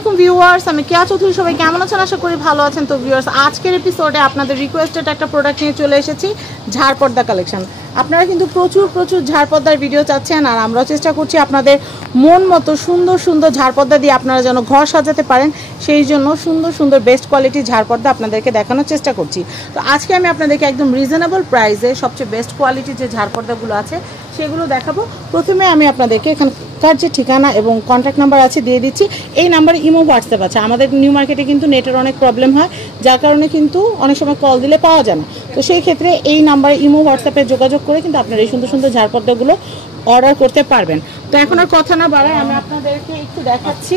আলাইকুম ভিউয়ার্স, আমি কেয়া চৌধুরী। সবাই কেমন আছেন? আশা করি ভালো আছেন। তো ভিউয়ার্স, আজকের এপিসোডে আপনাদের রিকোয়েস্টেড একটা প্রোডাক্ট নিয়ে চলে এসেছি, ঝাড় পর্দা কালেকশন। আপনারা কিন্তু প্রচুর ঝাড় পর্দার ভিডিও চাচ্ছেন, আর আমরাও চেষ্টা করছি আপনাদের মন মতো সুন্দর সুন্দর ঝাড় পর্দা দিয়ে আপনারা যেন ঘর সাজাতে পারেন, সেই জন্য সুন্দর বেস্ট কোয়ালিটির ঝাড় পর্দা আপনাদেরকে দেখানোর চেষ্টা করছি। তো আজকে আমি আপনাদেরকে একদম রিজনেবল প্রাইসে সবচেয়ে বেস্ট কোয়ালিটির যে ঝাড় পর্দাগুলো আছে সেগুলো দেখাবো। প্রথমে আমি আপনাদেরকে এখানকার যে ঠিকানা এবং কন্ট্যাক্ট নাম্বার আছে দিয়ে দিচ্ছি। এই নাম্বারে ইমো হোয়াটসঅ্যাপ আছে। আমাদের নিউ মার্কেটে কিন্তু নেটের অনেক প্রবলেম হয়, যার কারণে কিন্তু অনেক সময় কল দিলে পাওয়া যায় না। তো সেই ক্ষেত্রে এই নাম্বারে ইমো হোয়াটসঅ্যাপে যোগাযোগ করে কিন্তু আপনারা এই সুন্দর ঝাড় পর্দাগুলো অর্ডার করতে পারবেন। তো এখন আর কথা না বাড়ায় আমি আপনাদেরকে একটু দেখাচ্ছি।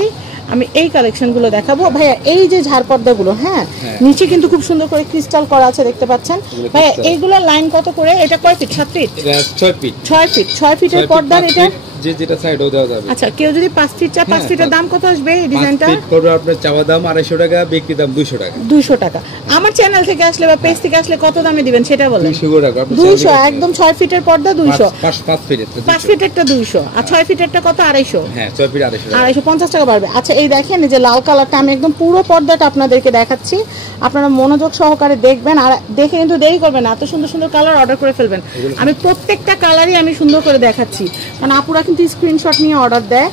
আমি এই কালেকশনগুলো দেখাবো ভাইয়া। এই যে ঝাড় পর্দাগুলো, হ্যাঁ নিচে কিন্তু খুব সুন্দর করে ক্রিস্টাল করা আছে, দেখতে পাচ্ছেন ভাইয়া। এইগুলো লাইন কত করে? এটা কয় ফিট? 7 ফিট? 6 ফিটের পর্দার এটা যে যেটা সাইডও দেওয়া যাবে। আচ্ছা, কেউ যদি 5 ফিট চায়, 5 ফিটের দাম কত আসবে? এই ডিজাইনটা 5 ফিট করবে আপনার চাওয়া দাম 250 টাকা, বিক্রি দাম 200 টাকা। 200 টাকা। আমার চ্যানেল থেকে আসলে বা পেজ থেকে আসলে কত দামে দিবেন সেটা বলেন। 200 টাকা। 200 একদম 6 ফিটের পর্দা 200। 5 ফিটের 5 ফিটেরটা 200 আর 6 ফিটেরটা কত? 250। হ্যাঁ 6 ফিট 250 টাকা। 250 টাকা বাড়বে। আচ্ছা, এই দেখেন এই যে লাল কালারটা, আমি একদম পুরো পর্দাটা আপনাদেরকে দেখাচ্ছি। আপনারা মনোযোগ সহকারে দেখবেন, আর দেখে কিন্তু দেরি করবেন না। এত সুন্দর কালার অর্ডার করে ফেলবেন। আমি প্রত্যেকটা কালারই আমি সুন্দর করে দেখাচ্ছি, কারণ আপুরা কিন্তু স্ক্রিনশট নিয়ে অর্ডার দেয়।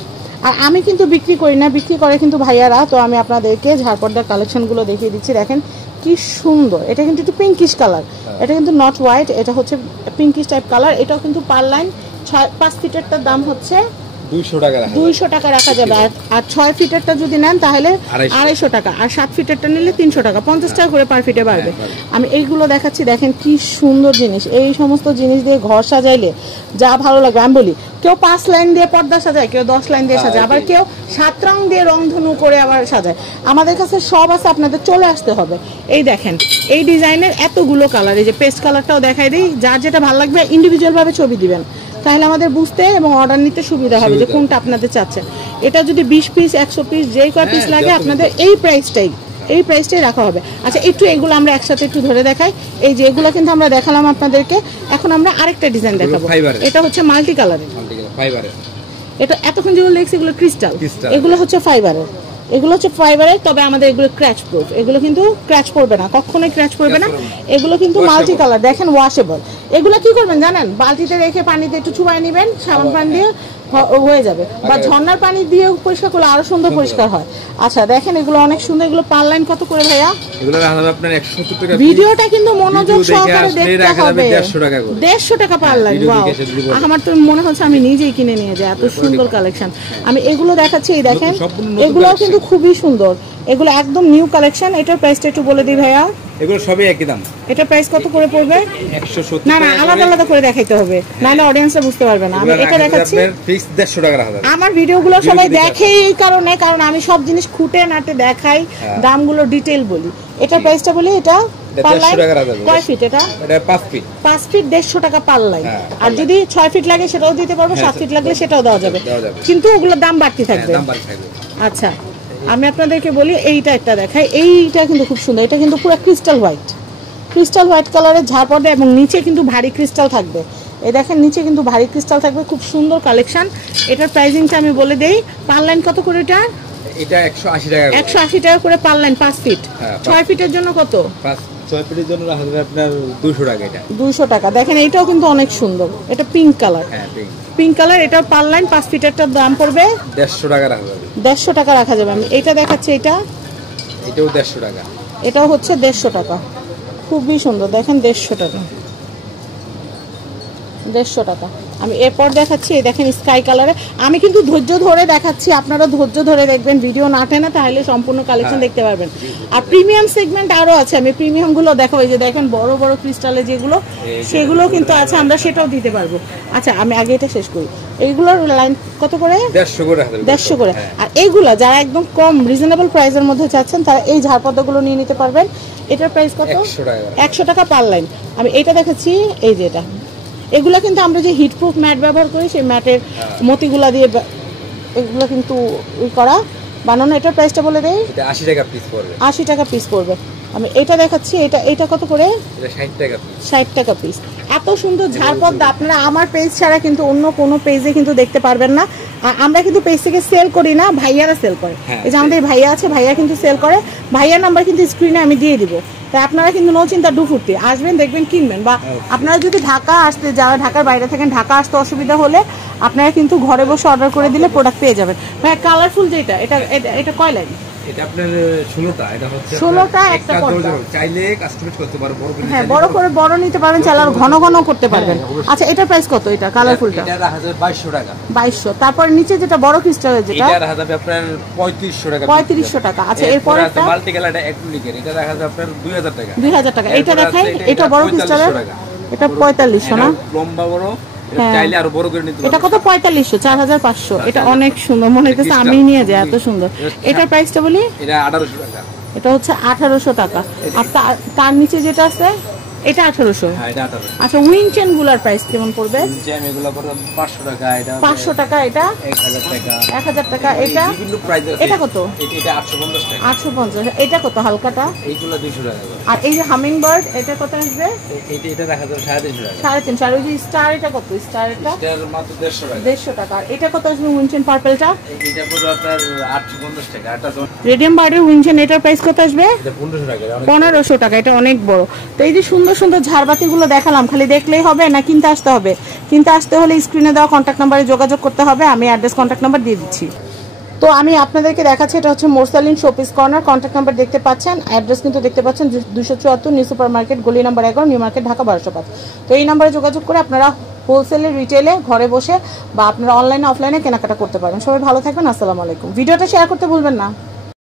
আর আমি কিন্তু বিক্রি করি না, বিক্রি করে কিন্তু ভাইয়ারা। তো আমি আপনাদেরকে ঝাড় পর্দার কালেকশনগুলো দেখিয়ে দিচ্ছি। দেখেন কি সুন্দর, এটা কিন্তু একটু পিঙ্কিশ কালার, এটা কিন্তু নট হোয়াইট, এটা হচ্ছে পিঙ্কিশ টাইপ কালার। এটাও কিন্তু পার লাইন 5 ফিটেরটার দাম হচ্ছে 200 টাকা রাখা যাবে। আর 6 ফিটেরটা যদি নেন তাহলে 250 টাকা, আর 7 ফিটেরটা নিলে 300 টাকা, 50 টাকা করে পার ফিটে বাড়বে। আমি এইগুলো দেখাচ্ছি, দেখেন কি সুন্দর জিনিস। এই সমস্ত জিনিস দিয়ে ঘর সাজাইলে যা ভালো লাগবে। আমি বলি, কেউ 5 লাইন দিয়ে পর্দা সাজায়, কেউ 10 লাইন দিয়ে সাজায়, আবার কেউ 7 রং দিয়ে রংধনু করে আবার সাজায়। আমাদের কাছে সব আছে, আপনাদের চলে আসতে হবে। এই দেখেন এই ডিজাইনের এতগুলো কালার, এই যে পেস্ট কালারটাও দেখাই দিই। যার যেটা ভালো লাগবে ইন্ডিভিজুয়াল ভাবে ছবি দিবেন, তাহলে আমাদের বুঝতে এবং অর্ডার নিতে সুবিধা হবে যে কোনটা আপনাদের চাচ্ছেন। এটা যদি 20 পিস 100 পিস যেই কয় পিস লাগে আপনাদের এই প্রাইসটাই রাখা হবে। আচ্ছা, একটু এগুলো আমরা একসাথে একটু ধরে দেখাই। এই যে এগুলো কিন্তু আমরা দেখালাম আপনাদেরকে, এখন আমরা আরেকটা ডিজাইন দেখাবো। এটা হচ্ছে মাল্টি কালারের, এটা এতক্ষণ যেগুলো লেগেছে এগুলো ক্রিস্টাল, এগুলো হচ্ছে ফাইবারের। তবে আমাদের এগুলো ক্র্যাচ প্রুফ, এগুলো কিন্তু ক্র্যাচ করবে না, কখনোই ক্র্যাচ করবে না। এগুলো কিন্তু মাল্টি কালার, দেখেন ওয়াশেবল। এগুলো কি করবেন জানেন? বালতিতে রেখে পানিতে একটু চুবাই নেবেন, সাবান পানি দিয়ে হয়ে যাবে, বা ঝর্ণার পানি দিয়ে পরিষ্কার করলে আরো সুন্দর পরিষ্কার হয়। আচ্ছা দেখেন এগুলো অনেক সুন্দর। এগুলো পার লাইন কত করে ভাইয়া? এগুলো রাখা যাবে আপনার 170 টাকা। ভিডিওটা কিন্তু মনোযোগ সহকারে দেখতে হবে। 150 টাকা পার লাইন। ওয়াও, আমার তো মনে হচ্ছে আমি নিজেই কিনে নিয়ে যাই, এত সুন্দর কালেকশন। আমি এগুলো দেখাচ্ছি, এই দেখেন এগুলো কিন্তু খুবই সুন্দর, এগুলো একদম নিউ কালেকশন। এটার প্রাইসটা একটু বলে দিই ভাইয়া। এগুলো সবই একই দাম। এটা প্রাইস কত করে পড়বে? 170 না আলাদা করে দেখাইতে হবে, নাহলে অডিয়েন্সরা বুঝতে পারবে না। আমি এটা দেখাচ্ছি, ফিক্স 150 টাকা রাখা যাবে। আমার ভিডিওগুলো সবাই দেখে এই কারণে, কারণ আমি সব জিনিস খুঁটে নাটে দেখাই, দামগুলো ডিটেইল বলি। এটা প্রাইসটা বলি, এটা পার লাইন কয় ফিট? এটা 5 ফিট 150 টাকা পার লাইন। আর যদি 6 ফিট লাগে সেটাও দিতে পারবো, 7 ফিট লাগলে সেটাও দেওয়া যাবে, কিন্তু ওগুলোর দাম বাড়তি থাকবে। আচ্ছা, আমি আপনাদেরকে বলি এইটা একটা দেখাই। এইটা কিন্তু খুব সুন্দর, এটা কিন্তু পুরো ক্রিস্টাল হোয়াইট কালারের ঝাড় পর্দা, এবং নিচে কিন্তু ভারী ক্রিস্টাল থাকবে। এই দেখেন নিচে কিন্তু ভারী ক্রিস্টাল থাকবে, খুব সুন্দর কালেকশন। এটার প্রাইসিংটা আমি বলে দেই। পার লাইন কত করে এটা? এটা 180 টাকা। 180 টাকা করে পার লাইন, 5 ফিট। 6 ফিটের জন্য কত? 6 ফিটের জন্য রাখা যাবে আপনার 200 টাকা। এটা 200 টাকা। দেখেন এইটাও কিন্তু অনেক সুন্দর, এটা পিঙ্ক কালার। পিঙ্ক কালার, এটা পার লাইন 5 ফিটেরটার দাম পড়বে 150 টাকা রাখা যাবে। 150 টাকা রাখা যাবে। আমি এটা দেখাচ্ছি, এটাও 150 টাকা। এটাও হচ্ছে 150 টাকা, খুবই সুন্দর। দেখেন 150 টাকা। আমি এরপর দেখাচ্ছি, এই দেখেন স্কাই কালারে। আমি কিন্তু ধৈর্য ধরে দেখাচ্ছি, আপনারা ধৈর্য ধরে দেখবেন, ভিডিও না টেনে, তাহলে সম্পূর্ণ কালেকশন দেখতে পারবেন। আর প্রিমিয়াম সেগমেন্ট আরো আছে, আমি প্রিমিয়াম গুলো দেখাবো। এই যে দেখেন বড় ক্রিস্টালে যেগুলো, সেগুলো কিন্তু আছে, আমরা সেটাও দিতে পারবো। আচ্ছা, আমি আগে এটা শেষ করি। এইগুলোর লাইন কত করে? 150 করে। আর এইগুলো যারা একদম কম রিজনেবল প্রাইসের মধ্যে চাচ্ছেন, তারা এই ঝাড় পর্দাগুলো নিয়ে নিতে পারবেন। এটার প্রাইস কত? 100 টাকা পার লাইন। আমি এটা দেখাচ্ছি, এই যে এটা, এগুলা কিন্তু আমরা যে হিটপ্রুফ ম্যাট ব্যবহার করি, সেই ম্যাটের মতিগুলা দিয়ে এগুলো কিন্তু করা বানানো। এটার প্রাইসটা বলে দেই, 80 টাকা পিস পড়বে। 80 টাকা পিস পড়বে। আমি এটা দেখাচ্ছি, এটা কত করে? এটা 60 টাকা পিস। 60 টাকা পিস। এত সুন্দর ঝাড়পর্দা আপনারা আমার পেজ ছাড়া কিন্তু অন্য কোনো পেজে কিন্তু দেখতে পারবেন না। আমরা কিন্তু পেজ থেকে সেল করি না, ভাইয়ারা সেল করে। এই যে আমাদের ভাইয়া আছে, ভাইয়া কিন্তু সেল করে। ভাইয়ার নাম্বার কিন্তু স্ক্রিনে আমি দিয়ে দিব। তাই আপনারা কিন্তু নো চিন্তা ডুফুর্তি আসবেন, দেখবেন, কিনবেন। বা আপনারা যদি ঢাকা আসতে, যারা ঢাকার বাইরে থাকেন, ঢাকা আসতে অসুবিধা হলে আপনারা কিন্তু ঘরে বসে অর্ডার করে দিলে প্রোডাক্ট পেয়ে যাবেন। ভাই কালারফুল যেটা, এটা কয় লাইন? এটা আপনার 16টা। এটা হচ্ছে 16টা একটা পর্দা। চাইলে কাস্টমাইজ করতে পারো, বড় করে। হ্যাঁ, বড় করে বড় নিতে পারবেন, চাইলে আর ঘন ঘন করতে পারবেন। আচ্ছা, এটার প্রাইস কত? এটা কালারফুলটা এটা রাখা যাবে 2200 টাকা। 2200। তারপর নিচে যেটা বড় ক্রিস্টালের, যেটা এটা রাখা যাবে আপনার 3500 টাকা। 3500 টাকা। আচ্ছা, এরপর একটা মাল্টি কালার, এটা অ্যাক্রিলিকের, এটা রাখা যাবে আপনার 2000 টাকা। 2000 টাকা। এটা দেখাই, এটা বড় ক্রিস্টালের, এটা 4500 না? লম্বা বড়, চাইলে আরো বড় করে নিতে পারবেন। এটা কত? 4500, 4500। এটা অনেক সুন্দর, মনে হইতেছে আমি নিয়ে যাই, এত সুন্দর। এটার প্রাইসটা বলি, এটা 1800 টাকা। এটা হচ্ছে 1800 টাকা। আর তার নিচে যেটা আছে এটা 1800। হ্যাঁ, এটা 1800। আচ্ছা, উইন চেন গুলার প্রাইস কেমন পড়বে? চেন এগুলো পড়বে 500 টাকা। এটা 500 টাকা। এটা 1000 টাকা। 1000 টাকা। এটা বিভিন্ন প্রাইস আছে। এটা কত? এটা 850 টাকা। 850। এটা কত হালকাটা? এইগুলো 200 টাকা। আর এই যে হামিং বার্ড, এটা কত আসবে? এটা রাখা যাবে 350 টাকা। 350। আর ওই যে স্টার, এটা কত? স্টার এটা এটার মাত্র 150 টাকা। 150 টাকা। আর এটা কত আসবে উইনচেন পার্পলটা? এটা পড়বে আপনার 850 টাকা। এটা রেডিয়াম বার্ডের উইনচেন, এটার প্রাইস কত আসবে? 1500 টাকা। 1500 টাকা। এটা অনেক বড়। তো এই যে সুন্দর সুন্দর ঝাড়বাতিগুলো দেখালাম, খালি দেখলেই হবে না, কিনতে আসতে হবে। কিনতে আসতে হলে স্ক্রিনে দেওয়া কন্ট্যাক্ট নাম্বারে যোগাযোগ করতে হবে। আমি অ্যাড্রেস, কন্ট্যাক্ট নাম্বার দিয়ে দিচ্ছি। তো আমি আপনাদেরকে দেখাচ্ছি, এটা হচ্ছে Morsalin showpiece corner. Contact number দেখতে পাচ্ছেন, অ্যাড্রেস কিন্তু দেখতে পাচ্ছেন, 274 নিউ সুপার মার্কেট, গলি নাম্বার 11, নিউ মার্কেট, ঢাকা 1205। তো এই নাম্বারে যোগাযোগ করে আপনারা হোলসেলে, রিটেলে, ঘরে বসে বা আপনারা অনলাইনে, অফলাইনে কেনাকাটা করতে পারেন। সবাই ভালো থাকবেন। আসসালামু আলাইকুম। ভিডিওটা শেয়ার করতে ভুলবেন না।